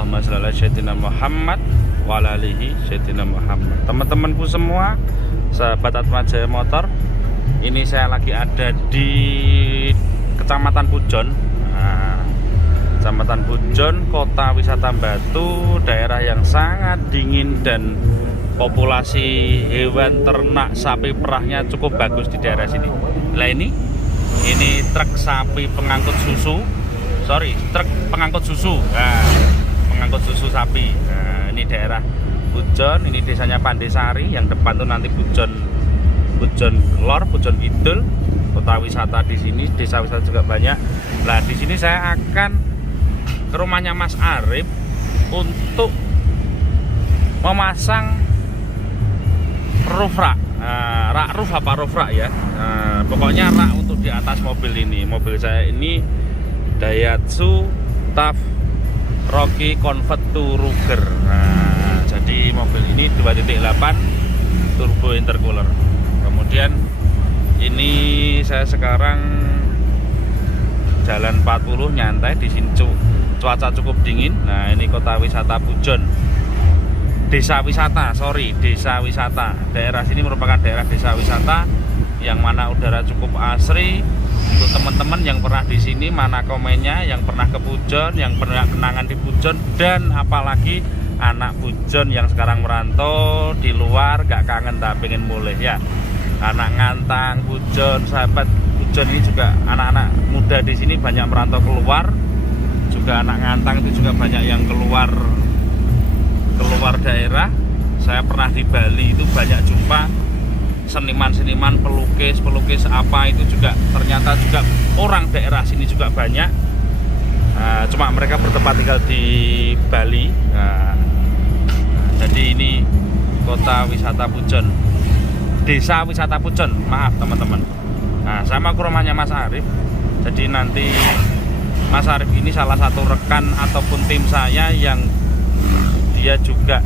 Allahumma shalli ala sayyidina Muhammad wa ala alihi sayyidina Muhammad. Teman-temanku semua, sahabat Atmajaya Motor, ini saya lagi ada di Kecamatan Pujon. Kecamatan Pujon, kota wisata Batu, daerah yang sangat dingin dan populasi hewan ternak sapi perahnya cukup bagus di daerah sini. Nah ini truk sapi pengangkut susu, truk pengangkut susu, pengangkut susu sapi. Nah, ini daerah Pujon, ini desanya Pandesari, yang depan tuh nanti Pujon Lor, Pujon Kidul, kota wisata di sini, desa wisata juga banyak. Nah di sini saya akan ke rumahnya Mas Arif untuk memasang roof rak, rak roof apa roof rak ya, pokoknya rak untuk di atas mobil ini. Mobil saya ini Daihatsu TAF Rocky Convert to Ruger. Jadi mobil ini 2.8 turbo intercooler. Kemudian ini saya sekarang jalan 40 nyantai di sini, cuaca cukup dingin. Nah ini kota wisata Pujon, desa wisata. Daerah sini merupakan daerah desa wisata yang mana udara cukup asri. Untuk teman-teman yang pernah di sini, mana komennya, yang pernah ke Pujon, yang pernah kenangan di Pujon, dan apalagi anak Pujon yang sekarang merantau di luar, gak kangen tak pengen mulai ya. Anak Ngantang, Pujon, sahabat Pujon ini juga anak-anak muda di sini banyak merantau keluar. Juga anak Ngantang itu juga banyak yang keluar daerah. Saya pernah di Bali itu banyak jumpa seniman-seniman, pelukis apa itu juga ternyata juga orang daerah sini juga banyak. Cuma mereka bertempat tinggal di Bali. Jadi ini kota wisata Pujon, desa wisata Pujon, maaf teman-teman. Nah saya mau ke rumahnya Mas Arif. Jadi nanti Mas Arif ini salah satu rekan ataupun tim saya yang dia juga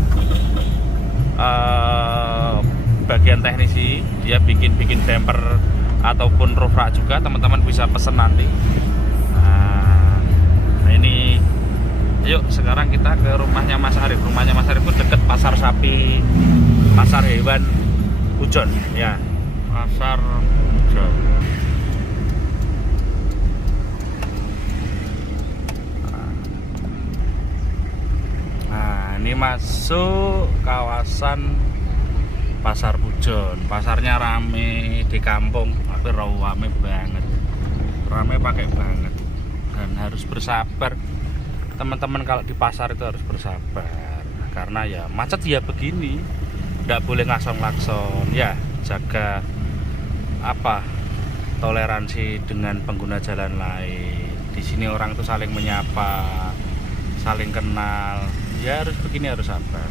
bagian teknisi. Dia bikin bumper ataupun roof rack juga, teman-teman bisa pesen nanti. Nah ini, yuk sekarang kita ke rumahnya Mas Arif. Rumahnya Mas Arif itu deket pasar sapi, pasar hewan Pujon ya, pasar Pujon. Nah ini masuk kawasan pasar Pujon. Pasarnya rame di kampung, tapi rame banget, rame pakai banget, dan harus bersabar teman-teman. Kalau di pasar itu harus bersabar karena ya macet ya begini, nggak boleh ngakson-ngakson ya, jaga toleransi dengan pengguna jalan lain. Di sini orang tuh saling menyapa, saling kenal ya, harus begini, harus sabar,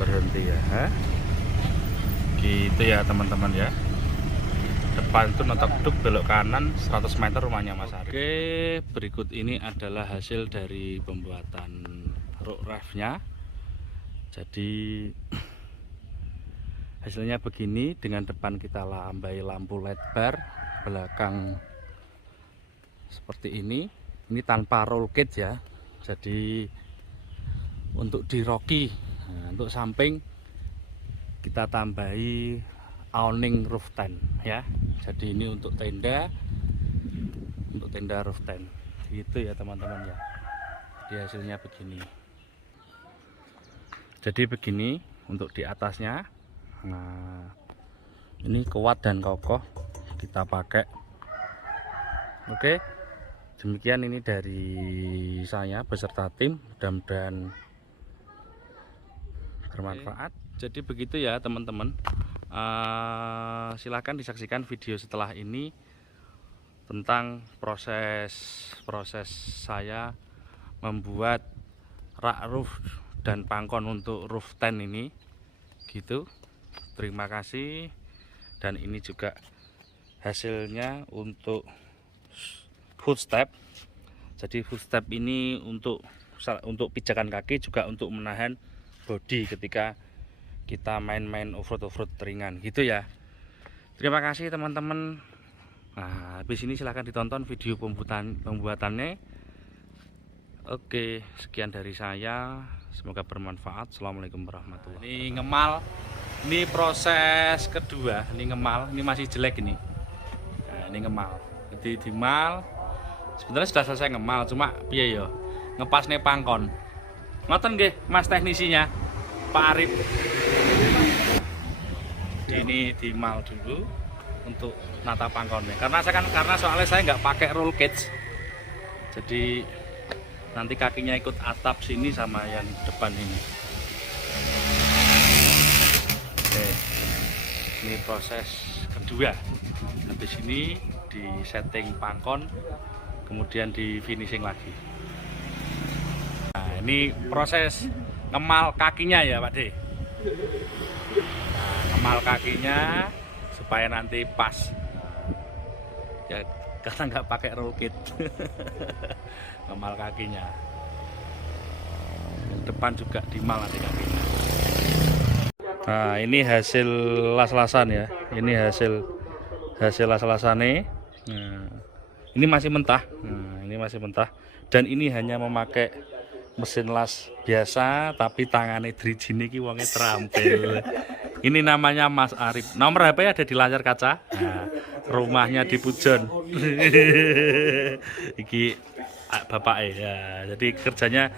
berhenti ya, gitu ya teman-teman ya. Depan itu notok duk, belok kanan 100 meter rumahnya Mas Arif. Oke, berikut ini adalah hasil dari pembuatan rock raftnya. Jadi hasilnya begini, dengan depan kita lambai lampu LED bar, belakang seperti ini tanpa roll kit ya. Jadi untuk di Rocky, untuk samping kita tambahi awning roof tent ya. Jadi ini untuk tenda roof tent gitu ya teman-teman ya. Di hasilnya begini. Jadi begini untuk di atasnya. Nah ini kuat dan kokoh kita pakai. Oke, demikian ini dari saya beserta tim, mudah-mudahan bermanfaat. Jadi begitu ya teman-teman. Silahkan disaksikan video setelah ini tentang proses saya membuat rak roof dan pangkon untuk roof tent ini gitu. Terima kasih. Dan ini juga hasilnya untuk footstep. Jadi footstep ini untuk pijakan kaki, juga untuk menahan bodi ketika kita main-main off-road ringan gitu ya. Terima kasih teman-teman. Nah habis ini silahkan ditonton video pembuatannya. Oke, sekian dari saya. Semoga bermanfaat. Assalamualaikum warahmatullahi wabarakatuh. Ini ngemal. Ini proses kedua. Ini ngemal. Ini masih jelek ini. Nah, ini ngemal. Jadi dimal. Sebenarnya sudah selesai ngemal. Cuma piye yo? Ngepas nih pangkon. Ngoten nggih, Mas teknisinya, Pak Arif. Ini dimal dulu untuk nata pangkonnya. Karena soalnya saya nggak pakai roll cage. Jadi nanti kakinya ikut atap sini sama yang depan ini. Oke, ini proses kedua. Habis ini di setting pangkon, kemudian di finishing lagi. Nah, ini proses ngemal kakinya ya Pak D. Nah, ngemal kakinya supaya nanti pas. Ya karena nggak pakai roll kit. Ngemal kakinya. Yang depan juga dimal nanti kakinya. Nah, ini hasil las-lasan ya. Ini hasil las-lasannya. Nah, ini masih mentah. Nah, ini masih mentah. Dan ini hanya memakai mesin las biasa, tapi tangannya drijine iki wonge terampil. Ini namanya Mas Arif. Nomor HP ada di layar kaca. Nah, rumahnya di Pujon. Iki bapak ya. Jadi kerjanya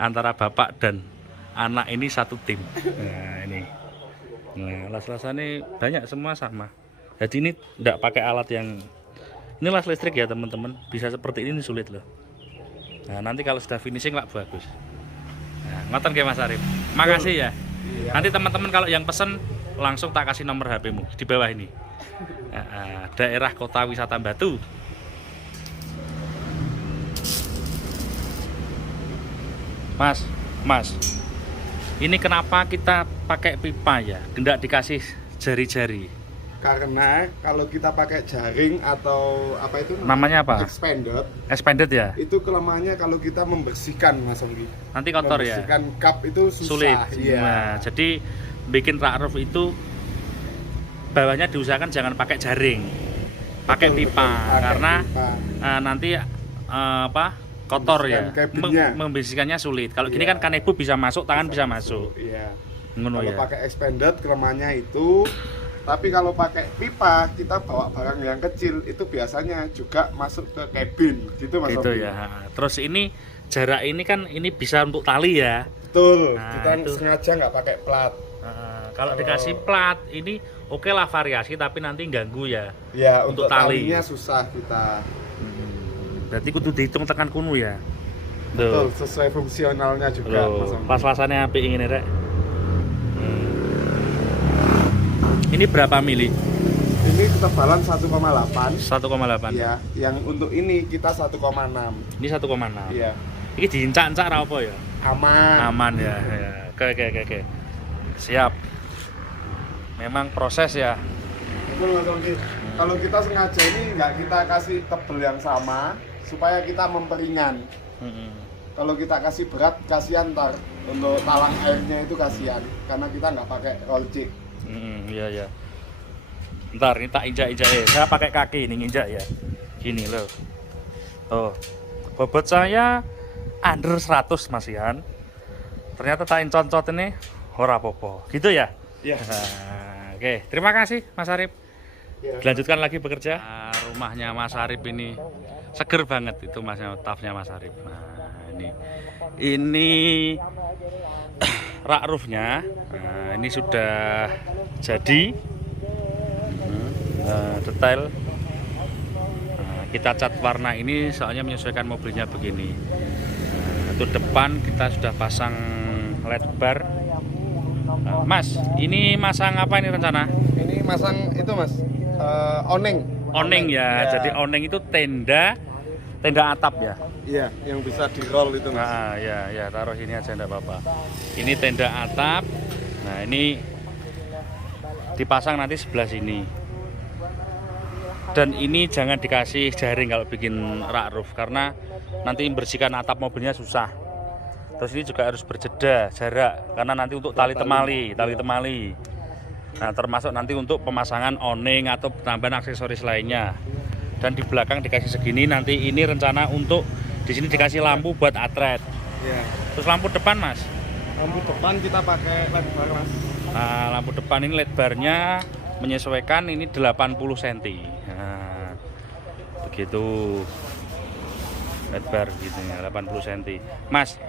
antara bapak dan anak ini satu tim. Nah, ini. Nah, las-lasannya banyak semua sama. Jadi ini tidak pakai alat yang ini las listrik ya teman-teman. Bisa seperti ini sulit loh. Nah, nanti kalau sudah finishing lah bagus. Nah, ngoten nggih Mas Arif. Makasih ya. Nanti teman-teman kalau yang pesen langsung tak kasih nomor HP-mu di bawah ini. Nah, daerah Kota Wisata Batu. Mas. Ini kenapa kita pakai pipa ya? Tidak dikasih jari-jari. Karena kalau kita pakai jaring atau apa itu namanya apa? Expanded ya. Itu kelemahannya kalau kita membersihkan Mas Onggi. Nanti kotor ya. Membersihkan cup itu susah. Sulit. Iya. Nah, jadi bikin roof itu bawahnya diusahakan jangan pakai jaring, pakai pipa karena nanti kotor ya. Membersihkannya sulit. Kalau gini kan kanebo bisa masuk, tangan bisa masuk. Iya. Kalau ya. Pakai expanded kelemahannya itu. Tapi kalau pakai pipa kita bawa barang yang kecil itu biasanya juga masuk ke cabin gitu Mas. Itu ya. Terus ini jarak ini kan ini bisa untuk tali ya. Betul. Nah, kita sengaja nggak pakai plat. Kalau dikasih plat ini oke lah variasi tapi nanti ganggu ya. Ya untuk talinya susah kita. Berarti kudu dihitung tekan kunu ya. Betul. Sesuai fungsionalnya juga. Pas lasannya api ingin rek. Ini berapa mili? Ini ketebalan 1,8. 1,8. Iya, yang untuk ini kita 1,6. Ini 1,6. Iya. Ini diincak-incak ra apa ya? Aman ya. Oke. Siap. Memang proses ya. Betul Mas Onggi. Kalau kita sengaja ini nggak kita kasih tebel yang sama supaya kita memperingan. Kalau kita kasih berat kasihan ntar untuk talang airnya itu kasihan karena kita nggak pakai roll jig. Iya. Ntar ini tak injak-injak ya. Saya pakai kaki ini nginjak ya. Gini loh. Oh. Bobot saya under 100 Mas Ian. Ternyata tak incot-incot ini ora apa-apa. Gitu ya? Iya. Nah, oke, terima kasih Mas Arif. Ya. Dilanjutkan lagi bekerja. Nah, rumahnya Mas Arif ini seger banget itu Masnya, tafnya Mas Arif. Nah, ini rak roofnya. Nah, ini sudah jadi. Detail. Nah, kita cat warna ini soalnya menyesuaikan mobilnya begini. Nah, itu depan kita sudah pasang LED bar. Nah, Mas, ini masang apa ini rencana? Ini masang itu Mas, Oning ya. Jadi oning itu tenda atap ya. Iya, yang bisa di roll itu Mas. Nah, ya taruh sini aja enggak apa-apa. Ini tenda atap. Nah, ini dipasang nanti sebelah sini. Dan ini jangan dikasih jaring kalau bikin rak roof karena nanti membersihkan atap mobilnya susah. Terus ini juga harus berjeda jarak karena nanti untuk tali temali. Nah, termasuk nanti untuk pemasangan oning atau penambahan aksesoris lainnya. Dan di belakang dikasih segini, nanti ini rencana untuk Di sini dikasih lampu buat atret. Iya. Terus lampu depan, Mas. Lampu depan kita pakai LED bar, Mas. Nah, lampu depan ini LED barnya menyesuaikan ini 80 cm. Nah, begitu. LED bar gitu ya, 80 cm. Mas,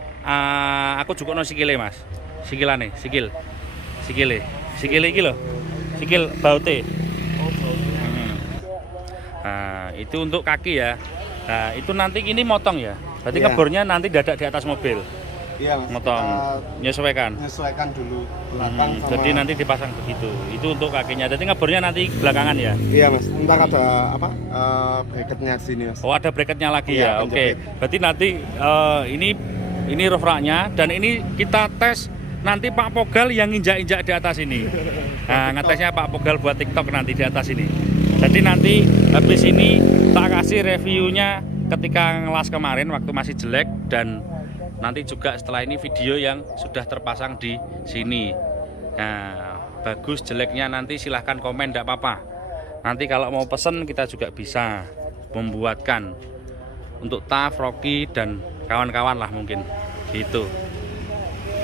aku juga no sikile, Mas. Sikilane, sikil. Sikile iki lho. Sikil baute. Nah, itu untuk kaki ya. Nah, itu nanti ini motong ya. Berarti Iya. ngebornya nanti dadak di atas mobil. Iya, Mas. Motong, menyesuaikan. Menyesuaikan dulu belakang sama. Jadi nanti dipasang begitu. Itu untuk kakinya. Jadi ngebornya nanti belakangan ya. Iya, Mas. Ntar ada apa? Bracketnya di sini, Mas. Oh, ada bracketnya lagi Iya, ya. Oke. Berarti nanti ini roof racknya dan ini kita tes nanti Pak Pogal yang injak-injak di atas ini. Nah, ngetesnya Pak Pogal buat TikTok nanti di atas ini. Jadi nanti habis ini tak kasih reviewnya ketika ngelas kemarin waktu masih jelek, dan nanti juga setelah ini video yang sudah terpasang di sini. Nah, bagus jeleknya nanti silahkan komen, tidak apa-apa. Nanti kalau mau pesen kita juga bisa membuatkan untuk Taf, Rocky dan kawan-kawan lah mungkin gitu.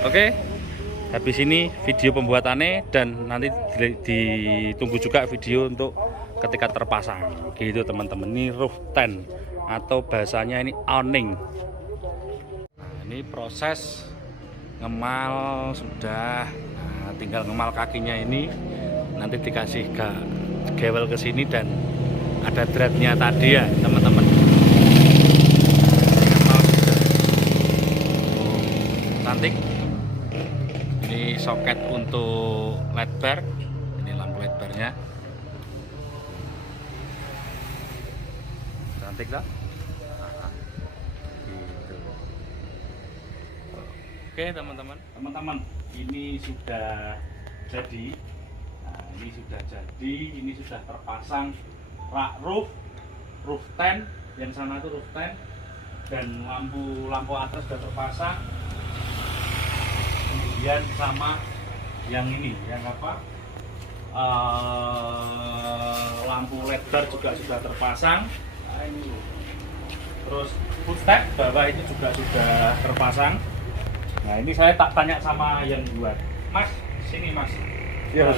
Oke, habis ini video pembuatannya dan nanti ditunggu juga video untuk ketika terpasang gitu teman-teman. Ini roof tent atau bahasanya ini awning. Nah, ini proses ngemal sudah. Nah, tinggal ngemal kakinya ini nanti dikasih gewel ke sini dan ada threadnya tadi ya teman-teman. Cantik. Ini soket untuk LED bar. Ini lampu LED barnya. Cantik tak? Gitu. Oke teman-teman, ini sudah jadi. Nah, ini sudah jadi, ini sudah terpasang rak roof tent, yang sana itu roof tent, dan lampu atas sudah terpasang. Kemudian sama yang ini, yang apa? Lampu LED bar juga sudah terpasang. Nah, ini. Terus footstep bawah itu juga sudah terpasang. Nah, ini saya tak tanya sama yang buat. Mas, sini Mas. Iya.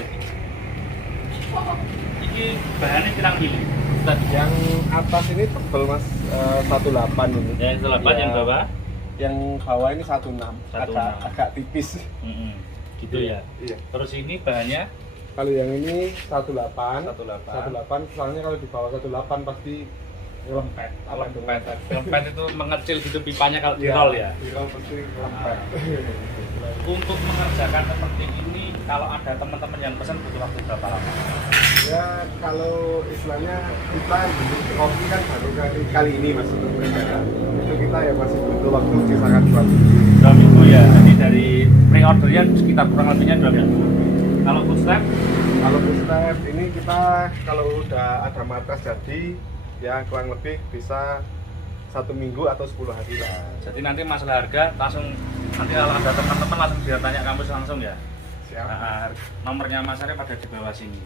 Ini bahannya pirang mili? Yang atas ini tebal, Mas, 18 ini. Yang 18 Ya. yang bawah? Yang bawah ini 16. 16. Agak tipis. Gitu ya. Iya. Terus ini bahannya Kalau yang ini 18. 18. 18, soalnya kalau di bawah 18 pasti lempet. Lempet itu mengecil gitu pipanya kalau di Iya, roll ya. di roll pasti lempet. Untuk mengerjakan seperti ini, kalau ada teman-teman yang pesan butuh waktu berapa lama? Ya, kalau istilahnya kita kopi kan baru kali ini Mas untuk mengerjakan. Itu kita ya masih butuh waktu kisaran 2 minggu. 2 minggu ya. Jadi dari pre-ordernya sekitar kurang lebihnya 2 minggu. Kalau footstep? Kalau footstep ini kita kalau udah ada matras jadi ya kurang lebih bisa 1 minggu atau 10 hari lah. Jadi nanti masalah harga langsung, nanti kalau ada teman-teman langsung dia tanya kampus langsung ya. Siap. Nah, nomornya Mas Arif ada di bawah sini.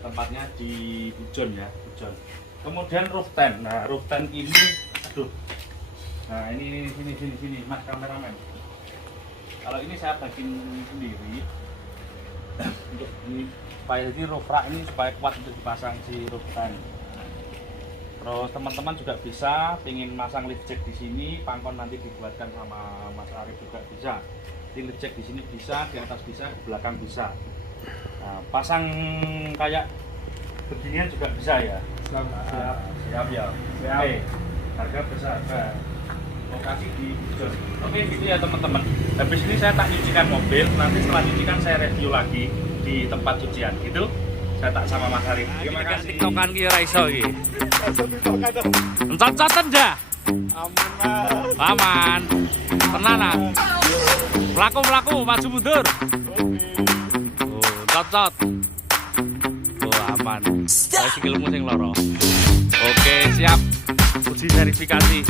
Tempatnya di Pujon ya, Pujon. Kemudian roof tent. Nah, roof tent ini, aduh. Nah, ini sini Mas kameramen. Kalau ini saya bikin sendiri untuk ini supaya jadi roof rack ini supaya kuat untuk dipasang si roof tent. Terus teman-teman juga bisa ingin masang lift jack di sini, pangkon nanti dibuatkan sama Mas Arif juga bisa. Di lift jack di sini bisa, di atas bisa, di belakang bisa. Nah, pasang kayak beginian juga bisa ya. Siap ya. Oke. Harga bersahabat. Lokasi di Pujon. Oke, gitu ya teman-teman. Habis ini saya tak nyucikan mobil, nanti setelah nyucikan saya review lagi di tempat cucian. Gitu. Saya tak sama Mas Arif. Terima kasih. TikTokan ki ora iso iki. Encot-encotan dah. Aman. Tenanan. Melaku, maju mundur. Oh, encot-encot. Oh, aman. Saya sikilmu sing loro. Oke, siap. Uji verifikasi.